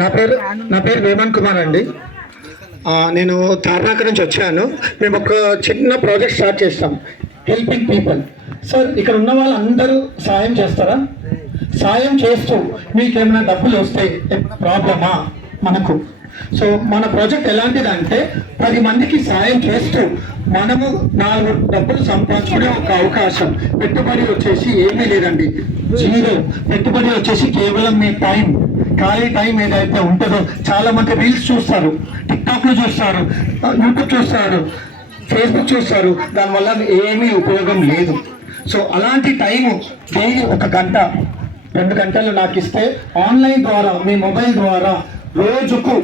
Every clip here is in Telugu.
నా పేరు వేమన్ కుమార్ అండి. నేను తార్నాక నుంచి వచ్చాను. మేము ఒక చిన్న ప్రాజెక్ట్ స్టార్ట్ చేస్తాం, హెల్పింగ్ పీపుల్. సార్, ఇక్కడ ఉన్న వాళ్ళందరూ సాయం చేస్తారా? సాయం చేస్తూ మీకు ఏమైనా డబ్బులు వస్తే ప్రాబ్లమా మనకు? సో మన ప్రాజెక్ట్ ఎలాంటిదంటే 10 మందికి సాయం చేస్తూ మనము 4 డబ్బులు సంపాదించుకునే ఒక అవకాశం. పెట్టుబడి వచ్చేసి ఏమీ లేదండి, జీరో. పెట్టుబడి వచ్చేసి కేవలం మీ టైం, ఖాళీ టైం ఏదైతే ఉంటుందో. చాలా మంది రీల్స్ చూస్తారు, టిక్టాక్లు చూస్తారు, యూట్యూబ్ చూస్తారు, ఫేస్బుక్ చూస్తారు, దానివల్ల ఏమీ ఉపయోగం లేదు. సో అలాంటి టైము డైలీ 1 గంట 2 గంటలు నాకు ఇస్తే ఆన్లైన్ ద్వారా మీ మొబైల్ ద్వారా రోజుకు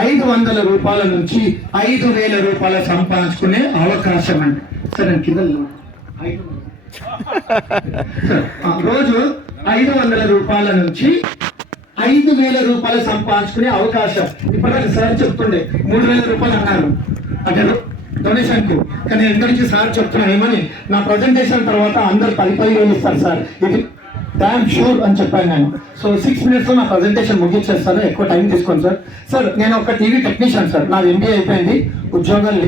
500 రూపాయల నుంచి 5,000 రూపాయలు సంపాదించుకునే అవకాశం అండి. సరే, కింద రోజు 500 రూపాయల నుంచి 5,000 రూపాయలు సంపాదించుకునే అవకాశం. ఇప్పటికీ సార్ చెప్తుండే 3,000 రూపాయలు అన్నారు అంటే డొనేషన్ కు, కానీ ఎక్కడి నుంచి సార్ చెప్తున్నా ఏమని, నా ప్రజెంటేషన్ తర్వాత అందరు 10,000 ఇస్తారు సార్, ఇది డామ్ షూర్ అని చెప్పాను నేను. సో 6 minutes నా ప్రజెంటేషన్ ముగించేస్తాను, ఎక్కువ టైం తీసుకోండి సార్. సార్, నేను ఒక టీవీ టెక్నీషియన్ సార్, నాది MBA అయిపోయింది, ఉద్యోగాలు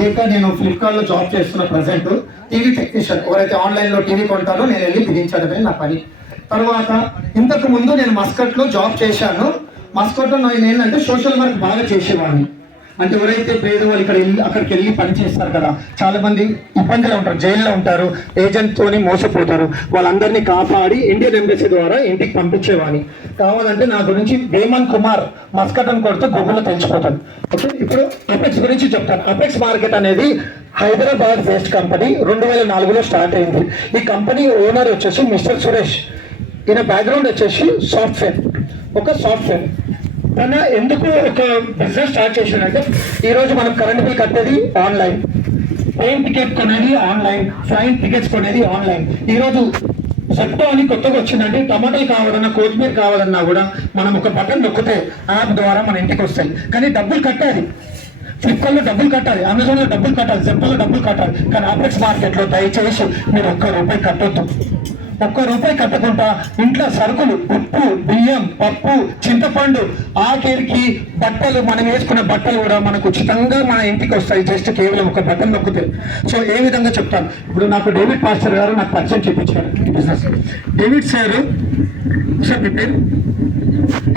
లేక నేను ఫ్లిప్కార్ట్లో జాబ్ చేస్తున్న ప్రజెంట్. టీవీ టెక్నీషియన్, ఎవరైతే ఆన్లైన్లో టీవీ కొంటారో నేను వెళ్ళి బిగించడమే నా పని. తర్వాత ఇంతకు ముందు నేను మస్కట్లో జాబ్ చేశాను. మస్కట్లో నేను ఏంటంటే సోషల్ వర్క్ బాగా చేసేవాడిని. అంటే ఎవరైతే పేదవాళ్ళు అక్కడికి వెళ్ళి పని చేస్తారు కదా, చాలా మంది ఇబ్బందులు ఉంటారు, జైల్లో ఉంటారు, ఏజెంట్తోని మోసపోతారు, వాళ్ళందరినీ కాపాడి ఇండియన్ ఎంబసీ ద్వారా ఇంటికి పంపించేవాడిని. కావాలంటే నా గురించి వేమన్ కుమార్ మస్కట్ అని కొడితే గూగుల్లో తెలిసిపోతాను. ఓకే, ఇప్పుడు అపెక్స్ గురించి చెప్తాను. అపెక్స్ మార్కెట్ అనేది హైదరాబాద్ బేస్డ్ కంపెనీ, 2004లో స్టార్ట్ అయింది. ఈ కంపెనీ ఓనర్ వచ్చేసి మిస్టర్ సురేష్. ఈయన బ్యాక్గ్రౌండ్ వచ్చేసి సాఫ్ట్వేర్. తన ఎందుకు ఒక బిజినెస్ స్టార్ట్ చేశాడంటే, ఈరోజు మనం కరెంట్ బిల్ కట్టేది ఆన్లైన్, ట్రైన్ టికెట్ కొనేది ఆన్లైన్, ఫ్లైట్ టికెట్స్ కొనేది ఆన్లైన్. ఈరోజు జెప్టో అని కొత్తగా వచ్చిందండి. టమాటాలు కావాలన్నా, కొత్తిమీర కావాలన్నా కూడా మనం ఒక బటన్ నొక్కితే యాప్ ద్వారా మన ఇంటికి వస్తాయి. కానీ డబ్బులు కట్టాలి, ఫ్లిప్కార్ట్లో డబ్బులు కట్టాలి, అమెజాన్లో డబ్బులు కట్టాలి, జెప్టోలో డబ్బులు కట్టాలి. కానీ అపెక్స్ మార్కెట్లో దయచేసి మీరు ₹1 కట్టొద్దు. ₹1 కట్టకుండా ఇంట్లో సరుకులు, ఉప్పు, బియ్యం, పప్పు, చింతపండు, ఆఖరికి బట్టలు, మనం వేసుకున్న బట్టలు కూడా మనకు ఉచితంగా మన ఇంటికి వస్తాయి, జస్ట్ కేవలం ఒక బటన్ నొక్కితే. సో ఏ విధంగా చెప్తాను, ఇప్పుడు నాకు డేవిడ్ పాస్టర్ గారు నాకు పరిచయం చేయించారు బిజినెస్. డేవిడ్ సార్ మీ పేరు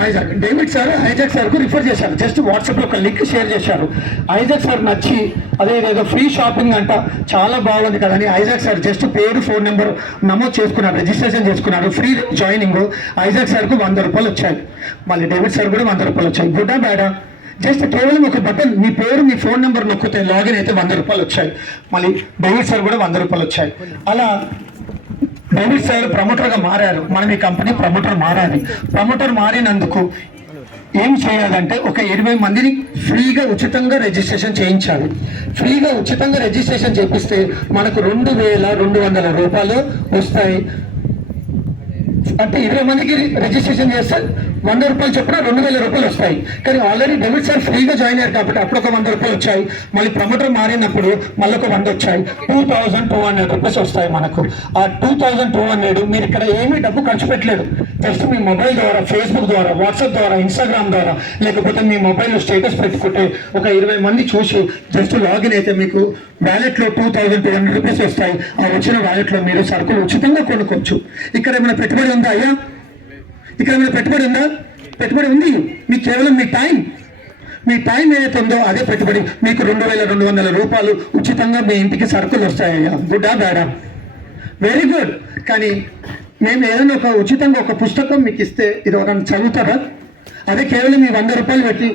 ఐజాక్. డేవిడ్ సార్ ఐజాక్ సార్కు రిఫర్ చేశారు, జస్ట్ వాట్సాప్లో ఒక లింక్ షేర్ చేశారు. ఐజాక్ సార్ నచ్చి అదేదో ఫ్రీ షాపింగ్ అంట, చాలా బాగుంది కదని ఐజాక్ సార్ జస్ట్ పేరు, ఫోన్ నెంబర్ నమోదు చేసుకున్నారు, రిజిస్ట్రేషన్ చేసుకున్నారు, ఫ్రీ జాయినింగ్. ఐజాక్ సార్కు ₹100 వచ్చాయి, మళ్ళీ డేవిడ్ సార్ కూడా ₹100 వచ్చాయి. గుడ్డా బ్యాడా? జస్ట్ కేవలం ఒక బటన్, మీ పేరు, మీ ఫోన్ నెంబర్ నొక్కితే లాగిన్ అయితే ₹100 వచ్చాయి. మళ్ళీ డేవిడ్ సార్ కూడా ₹100 వచ్చాయి. అలా డేవిడ్ సార్ ప్రమోటర్గా మారారు. మనం ఈ కంపెనీ ప్రమోటర్ మారాలి. ప్రమోటర్ మారినందుకు ఏం చేయాలంటే ఒక 20 మందిని ఫ్రీగా ఉచితంగా రిజిస్ట్రేషన్ చేయించాలి. ఫ్రీగా ఉచితంగా రిజిస్ట్రేషన్ చేపిస్తే మనకు ₹2,200 రూపాయలు వస్తాయి. అంటే 20 మందికి రిజిస్ట్రేషన్ చేస్తే ₹100 చొప్పున ₹2,000 వస్తాయి. కానీ ఆల్రెడీ డేవిడ్ సార్ ఫ్రీగా జాయిన్ అయ్యారు కాబట్టి అప్పుడు ఒక ₹100 వచ్చాయి. మళ్ళీ ప్రమోటర్ మారినప్పుడు మళ్ళీ ఒక 100 వచ్చాయి. ₹2,200 వస్తాయి మనకు. ఆ 2,200 మీరు ఇక్కడ ఏమీ డబ్బు ఖర్చు పెట్టలేదు. జస్ట్ మీ మొబైల్ ద్వారా, ఫేస్బుక్ ద్వారా, వాట్సాప్ ద్వారా, ఇన్స్టాగ్రామ్ ద్వారా, లేకపోతే మీ మొబైల్లో స్టేటస్ పెట్టుకుంటే ఒక 20 మంది చూసి జస్ట్ లాగిన్ అయితే మీకు వ్యాలెట్లో ₹2,200 వస్తాయి. ఆ వచ్చిన వ్యాలెట్లో మీరు సరుకులు ఉచితంగా కొనుక్కోవచ్చు. ఇక్కడ ఏమైనా పెట్టుబడి ఉందా అయ్యా? ఇక్కడ ఏమైనా పెట్టుబడి ఉందా? పెట్టుబడి ఉంది. మీకు కేవలం మీ టైం ఏదైతే ఉందో అదే పెట్టుబడి. మీకు ₹2,200 రూపాయలు ఉచితంగా మీ ఇంటికి సరుకులు వస్తాయ్యా. గుడ్డా బ్యాడా? Very good. కానీ మేము ఏదైనా ఒక ఉచితంగా ఒక పుస్తకం మీకు ఇస్తే ఇది ఎవరైనా చదువుతారా? అదే కేవలం మీ ₹100 పెట్టి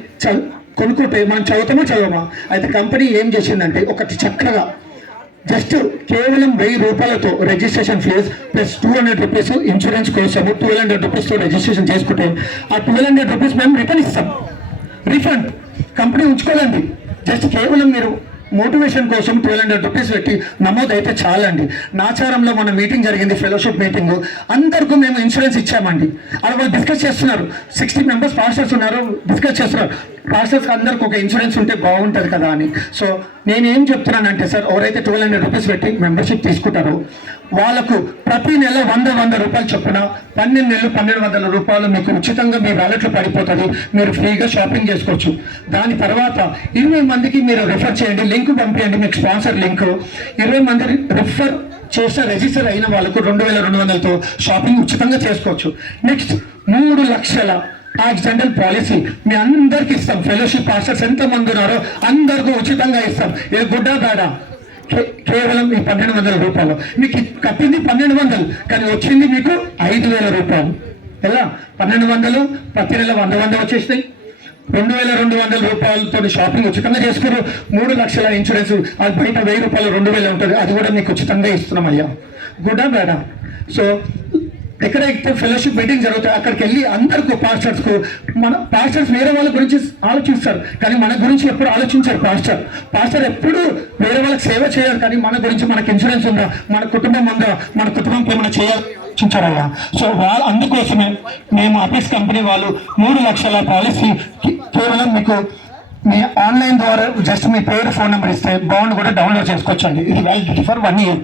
కొనుక్కుంటే మనం చదవమా? అయితే కంపెనీ ఏం చేసిందంటే ఒకటి చక్కగా జస్ట్ కేవలం ₹1,000 రిజిస్ట్రేషన్ ఫీజ్ ప్లస్ ₹200 ఇన్సూరెన్స్ కోసము ₹1,200 రిజిస్ట్రేషన్ చేసుకుంటే ఆ ₹1,200 మేము రిటర్న్ ఇస్తాం. Refund company ఉంచుకోదండి. జస్ట్ కేవలం మీరు మోటివేషన్ కోసం ₹1,200 పెట్టి నమోదు అయితే చాలండి. నాచారంలో మన మీటింగ్ జరిగింది, ఫెలోషిప్ మీటింగ్. అందరికీ మేము ఇన్సూరెన్స్ ఇచ్చామండి. అలా వాళ్ళు డిస్కస్ చేస్తున్నారు. 60 మెంబర్స్ పాస్టర్స్ ఉన్నారు, డిస్కస్ చేస్తున్నారు. పాస్టర్స్కి అందరికి ఒక ఇన్సూరెన్స్ ఉంటే బాగుంటుంది కదా అని. సో నేను ఏం చెప్తున్నానంటే సార్, ఎవరైతే ₹1,200 పెట్టి మెంబర్షిప్ తీసుకుంటారో వాళ్ళకు ప్రతి నెల 100 రూపాయలు చొప్పున 12 నెలలు 1200 రూపాయలు మీకు ఉచితంగా మీ వ్యాలెట్లో పడిపోతుంది. మీరు ఫ్రీగా షాపింగ్ చేసుకోవచ్చు. దాని తర్వాత 20 మందికి మీరు రిఫర్ చేయండి, లింక్ పంపించండి, మీకు స్పాన్సర్ లింక్. 20 మంది రిఫర్ చేసిన రిజిస్టర్ అయిన వాళ్ళకు 2200తో షాపింగ్ ఉచితంగా చేసుకోవచ్చు. నెక్స్ట్ 3 లక్షల యాక్సిడెంటల్ పాలసీ మీ అందరికి ఇస్తాం. ఫెలోషిప్ పాస్టర్స్ ఎంతమంది ఉన్నారో అందరికీ ఉచితంగా ఇస్తాం. ఇది గుడ్డా బేడా కేవలం ఈ 1200 రూపాయలు. మీకు కట్టింది 1200, కానీ వచ్చింది మీకు 5000 రూపాయలు. ఎలా 1200 ప్రతి నెల 100 వచ్చేసినాయి. 2200 రూపాయలతో షాపింగ్ ఉచితంగా చేసుకున్నారు. 3 లక్షల ఇన్సూరెన్స్, అది బయట 1000 రూపాయలు 2000 ఉంటుంది, అది కూడా మీకు ఉచితంగా ఇస్తున్నాం అయ్యా. గుడ్డా బేడా. సో ఎక్కడైతే ఫెలోషిప్ మీటింగ్ జరుగుతాయి అక్కడికి వెళ్ళి అందరికీ పాస్టర్స్కు, మన పాస్టర్స్ వేరే వాళ్ళ గురించి ఆలోచిస్తారు కానీ మన గురించి ఎప్పుడు ఆలోచించారు. పాస్టర్ ఎప్పుడు వేరే వాళ్ళకి సేవ చేయాలి కానీ మన గురించి, మనకి ఇన్సూరెన్స్ ఉందా, మన కుటుంబం ఉందా, మన కుటుంబంకి ఏమైనా చేయాలయ్యా. సో అందుకోసమే మేము ఆఫీస్ కంపెనీ వాళ్ళు 3 లక్షల పాలసీ కేవలం మీకు మీ ఆన్లైన్ ద్వారా జస్ట్ మీ పేరు, ఫోన్ నెంబర్ ఇస్తే బాండ్ కూడా డౌన్లోడ్ చేసుకోవచ్చండి. ఇది వ్యాలిడిటీ ఫర్ 1 year.